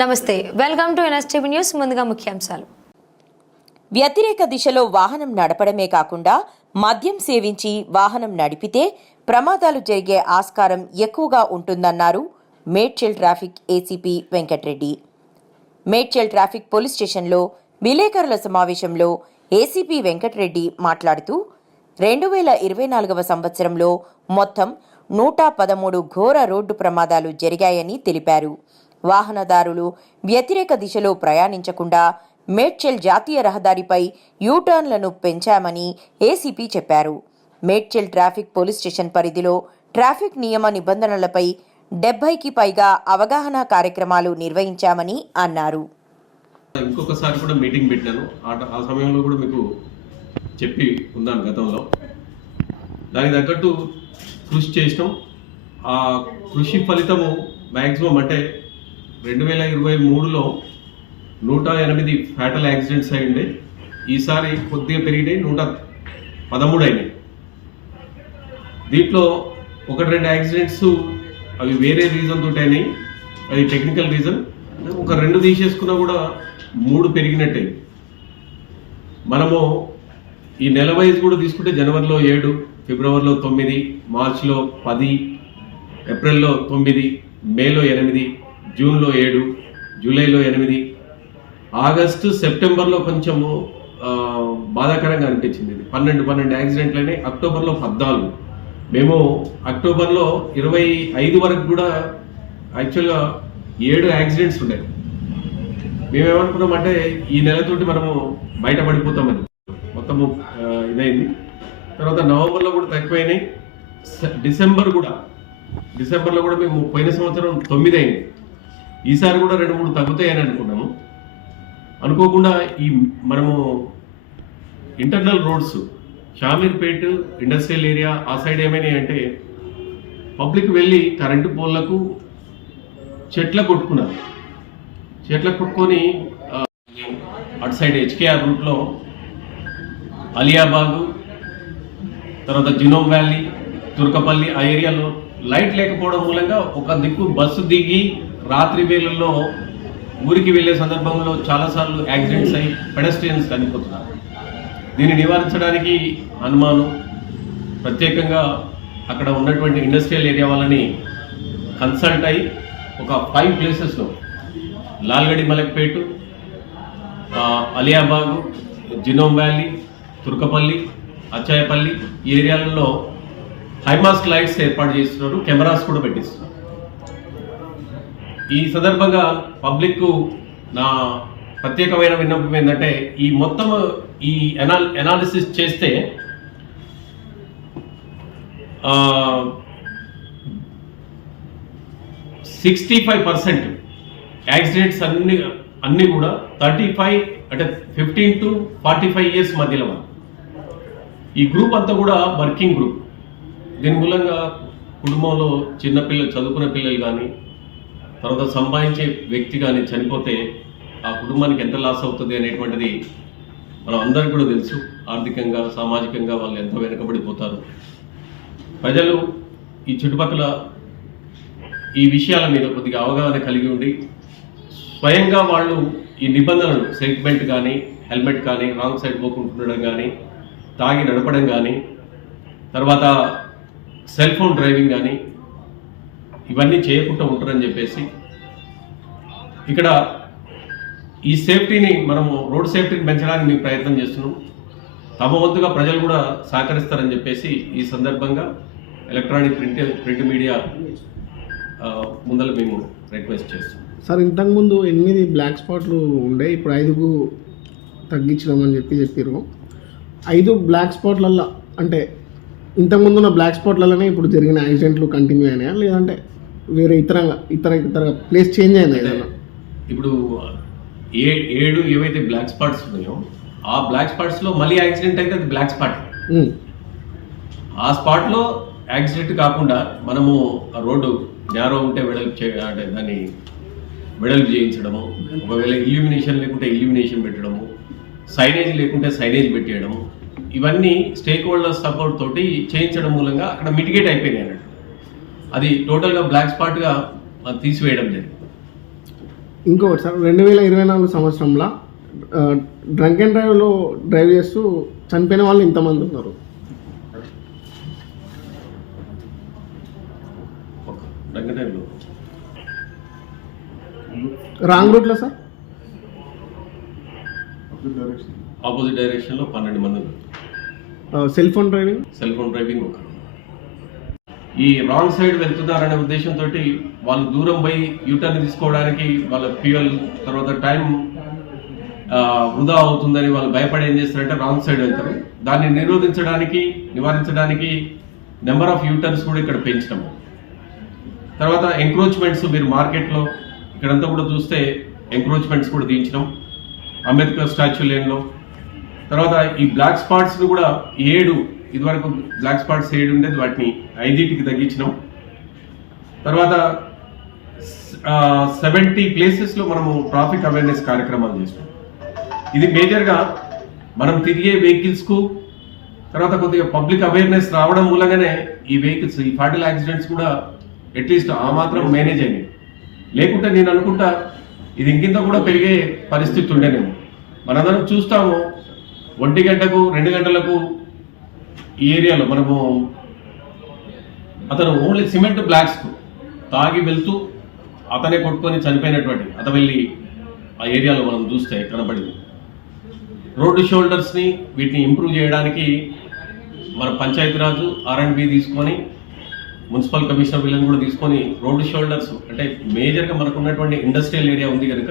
నమస్తే welcome to NSTV news ముందుగా ముఖ్యాంశాలు. వ్యతిరేక దిశలో వాహనం నడపడమే కాకుండా మద్యం సేవించి వాహనం నడిపితే ప్రమాదాలు జరిగే ఆస్కారం ఎక్కువగా ఉంటుందన్నారు Medchal traffic ACP Venkatareddy. Medchal traffic police స్టేషన్లో విలేకరుల సమావేశంలో ఏసీపీ వెంకటరెడ్డి మాట్లాడుతూ రెండు వేల ఇరవై నాలుగవ సంవత్సరంలో మొత్తం నూట పదమూడు ఘోర రోడ్డు ప్రమాదాలు జరిగాయని తెలిపారు. వాహనదారులు వ్యతిరేక దిశలో ప్రయాణించకుండా మేడ్చల్ జాతీయ రహదారిపై యూటర్న్లను పెంచామని ఏసీపీ చెప్పారు. మేడ్చల్ ట్రాఫిక్ పోలీస్ స్టేషన్ పరిధిలో ట్రాఫిక్ నియమ నిబంధనలపై డెబ్బైకి పైగా అవగాహన కార్యక్రమాలు నిర్వహించామని అన్నారు. ఇంకొకసారి కూడా మీటింగ్ పెట్టాను. ఆ సమయంలో కూడా మీకు చెప్పి ఉన్నాను గతంలో. దానికి తగ్గట్టు కృషి చేసినాం. ఆ కృషి ఫలితము మ్యాక్సిమం అంటే రెండు వేల ఇరవై మూడులో నూట ఎనిమిది ఫ్యాటల్ యాక్సిడెంట్స్ అయ్యిండే. ఈసారి కొద్దిగా పెరిగినాయి నూట పదమూడు అయినాయి దీంట్లో ఒకటి రెండు యాక్సిడెంట్స్ అవి వేరే రీజన్ తోటి అయినాయి అది టెక్నికల్ రీజన్ ఒక రెండు తీసేసుకున్నా కూడా మూడు పెరిగినట్టే. మనము ఈ నెల వైజ్ కూడా తీసుకుంటే జనవరిలో ఏడు ఫిబ్రవరిలో తొమ్మిది మార్చిలో పది ఏప్రిల్లో తొమ్మిది మేలో ఎనిమిది జూన్లో ఏడు జూలైలో ఎనిమిది. ఆగస్టు సెప్టెంబర్లో కొంచెము బాధాకరంగా అనిపించింది ఇది. పన్నెండు పన్నెండు యాక్సిడెంట్లు అయినాయి. అక్టోబర్లో పద్నాలుగు. మేము అక్టోబర్లో ఇరవై ఐదు వరకు కూడా యాక్చువల్గా ఏడు యాక్సిడెంట్స్ ఉన్నాయి మేమేమనుకున్నామంటే ఈ నెలతోటి మనము బయటపడిపోతామని మొత్తము ఇదైంది. తర్వాత నవంబర్లో కూడా తక్కువైనాయి. స- డిసెంబర్ కూడా. డిసెంబర్లో కూడా మేము పోయిన సంవత్సరం తొమ్మిది అయింది ఈసారి కూడా రెండు మూడు తగ్గుతాయని అనుకున్నాము. అనుకోకుండా ఈ మనము internal roads Shamirpet industrial area ఆ సైడ్ ఏమైనాయి అంటే పబ్లిక్ వెళ్ళి కరెంటు పోల్లకు చెట్ల కొట్టుకున్నారు. చెట్ల కొట్టుకొని అటు సైడ్ హెచ్కేఆర్ రూట్లో అలియాబాగు తర్వాత జినోమ్ వ్యాలీ తుర్కపల్లి ఆ ఏరియాలో లైట్ లేకపోవడం మూలంగా ఒక దిక్కు బస్సు దిగి రాత్రి వేళల్లో ఊరికి వెళ్ళే సందర్భంలో చాలాసార్లు యాక్సిడెంట్స్ అయి పెడస్ట్రియన్స్ చనిపోతున్నారు. దీన్ని నివారించడానికి అనుమానం ప్రత్యేకంగా అక్కడ ఉన్నటువంటి ఇండస్ట్రియల్ ఏరియా వాళ్ళని కన్సల్ట్ అయ్యి ఒక ఫైవ్ ప్లేసెస్లో లాల్గడి మలక్పేటు అలియాబాగు జినోమ్ వ్యాలీ తుర్కపల్లి అచ్చాయపల్లి ఈ ఏరియాలలో హైమాస్క్ లైట్స్ ఏర్పాటు చేస్తున్నారు కెమెరాస్ కూడా పెట్టిస్తున్నారు. ఈ సందర్భంగా పబ్లిక్ నా ప్రత్యేకమైన విన్నపం ఏంటంటే ఈ మొత్తం ఈ ఎనాల్ ఎనాలిసిస్ చేస్తే సిక్స్టీ ఫైవ్ పర్సెంట్ యాక్సిడెంట్స్ అన్ని అన్నీ కూడా థర్టీ ఫైవ్ అంటే fifteen to forty five years మధ్యలో ఈ గ్రూప్ అంతా కూడా వర్కింగ్ గ్రూప్ దీని మూలంగా కుటుంబంలో చిన్నపిల్లలు చదువుకునే పిల్లలు కానీ తర్వాత సంపాదించే వ్యక్తి కానీ చనిపోతే ఆ కుటుంబానికి ఎంత లాస్ అవుతుంది అనేటువంటిది మనం అందరికీ కూడా తెలుసు. ఆర్థికంగా సామాజికంగా వాళ్ళు ఎంత వెనుకబడిపోతారు. ప్రజలు ఈ చుట్టుపక్కల ఈ విషయాల మీద కొద్దిగా అవగాహన కలిగి ఉండి స్వయంగా వాళ్ళు ఈ నిబంధనలు సీట్ బెల్ట్ కానీ హెల్మెట్ కానీ రాంగ్ సైడ్ పోకుంటుండడం కానీ తాగి నడపడం కానీ తర్వాత సెల్ ఫోన్ డ్రైవింగ్ కానీ ఇవన్నీ చేయకుండా ఉంటారని చెప్పేసి ఇక్కడ ఈ సేఫ్టీని మనము రోడ్ సేఫ్టీని పెంచడానికి మేము ప్రయత్నం చేస్తున్నాం. తమ వంతుగా ప్రజలు కూడా సహకరిస్తారని చెప్పేసి ఈ సందర్భంగా ఎలక్ట్రానిక్ ప్రింట్ ప్రింట్ మీడియా ముందర మేము రిక్వెస్ట్ చేస్తున్నాం. సార్ ఇంతకుముందు ఎనిమిది బ్లాక్ స్పాట్లు ఉండే ఇప్పుడు ఐదుకు తగ్గించడం చెప్పి చెప్పారు ఐదు బ్లాక్ స్పాట్లల్లో అంటే ఇంతకుముందు ఉన్న బ్లాక్ స్పాట్లలోనే ఇప్పుడు జరిగిన యాక్సిడెంట్లు కంటిన్యూ అయినాయా? లేదంటే వేరే ఇతరంగా ఇతర ఇతర ప్లేస్ చేంజ్ అయిందా ఏదైనా. ఇప్పుడు ఏ ఏడు ఏవైతే బ్లాక్ స్పాట్స్ ఉన్నాయో ఆ బ్లాక్ స్పాట్స్లో మళ్ళీ యాక్సిడెంట్ అయితే అది బ్లాక్ స్పాట్ ఆ స్పాట్లో యాక్సిడెంట్ కాకుండా మనము ఆ రోడ్డు నేరో ఉంటే వెడల్పు చే అంటే దాన్ని వెడల్పు చేయించడము ఒకవేళ ఇల్యూమినేషన్ లేకుంటే ఇల్యూమినేషన్ పెట్టడము సైనేజ్ లేకుంటే సైనేజ్ పెట్టేయడము ఇవన్నీ స్టేక్ హోల్డర్ సపోర్ట్ తోటి చేయించడం మూలంగా అక్కడ మిటిగేట్ అయిపోయినాయి అన్నట్టు. అది టోటల్గా బ్లాక్ స్పాట్గా తీసివేయడం జరిగింది. ఇంకొకటి సార్ రెండు వేల ఇరవై నాలుగు సంవత్సరంలో డ్రంక్ అండ్ డ్రైవ్లో డ్రైవ్ చేస్తూ చనిపోయిన వాళ్ళు ఇంతమంది ఉన్నారు. ఒక దగ్గర టైంలో రాంగ్ రూట్లో సార్ ఆపోజిట్ డైరెక్షన్లో పన్నెండు మంది cell phone driving cell phone driving ఒక ఈ రాంగ్ సైడ్ వెళ్తున్నారనే ఉద్దేశంతో వాళ్ళు దూరం పోయి యూటర్న్ తీసుకోవడానికి వాళ్ళ ఫ్యూయల్ తర్వాత టైం వృధా అవుతుందని వాళ్ళు భయపడి ఏం చేస్తారంటే రాంగ్ సైడ్ వెళ్తారు. దాన్ని నిరోధించడానికి నివారించడానికి నెంబర్ ఆఫ్ యూటర్న్స్ కూడా ఇక్కడ పెంచడం. తర్వాత ఎంక్రోచ్మెంట్స్ మీరు మార్కెట్లో ఇక్కడంతా కూడా చూస్తే ఎంక్రోచ్మెంట్స్ కూడా దించడం అంబేద్కర్ స్టాచ్యూ లేన్లో. తర్వాత ఈ బ్లాక్ స్పాట్స్ కూడా ఏడు ఇదివరకు బ్లాక్ స్పాట్స్ ఏడు ఉండేది వాటిని ఐదింటికి తగ్గించినాం. తర్వాత సెవెంటీ ప్లేసెస్లో మనము ట్రాఫిక్ అవేర్నెస్ కార్యక్రమాలు చేసినాం. ఇది మేజర్గా మనం తిరిగే వెహికల్స్కు తర్వాత కొద్దిగా పబ్లిక్ అవేర్నెస్ రావడం మూలంగానే ఈ వెహికల్స్ ఈ ఫాటల్ యాక్సిడెంట్స్ కూడా అట్లీస్ట్ ఆ మాత్రం మేనేజ్ అయినాయి. లేకుంటే నేను అనుకుంటా ఇది ఇంకింత కూడా పెరిగే పరిస్థితి ఉండేనేమో. మనందరం చూస్తాము ఒంటి గంటకు రెండు గంటలకు ఈ ఏరియాలో మనము అతను ఓన్లీ సిమెంట్ బ్లాక్స్ తాగి వెళ్తూ అతనే కొట్టుకొని చనిపోయినటువంటి అత వెళ్ళి ఆ ఏరియాలో మనం చూస్తే కనబడింది. రోడ్డు షోల్డర్స్ని వీటిని ఇంప్రూవ్ చేయడానికి మన పంచాయతీరాజు ఆర్ అండ్ బి తీసుకొని మున్సిపల్ కమిషనర్ వీళ్ళని కూడా తీసుకొని రోడ్డు షోల్డర్స్ అంటే మేజర్గా మనకు ఉన్నటువంటి ఇండస్ట్రియల్ ఏరియా ఉంది కనుక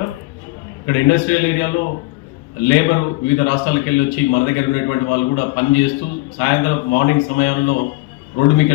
ఇక్కడ ఇండస్ట్రియల్ ఏరియాలో లేబర్ వివిధ రాష్ట్రాలకు వెళ్ళి వచ్చి మన దగ్గర ఉన్నటువంటి వాళ్ళు కూడా పని చేస్తూ సాయంత్రం మార్నింగ్ సమయంలో రోడ్డు మీకు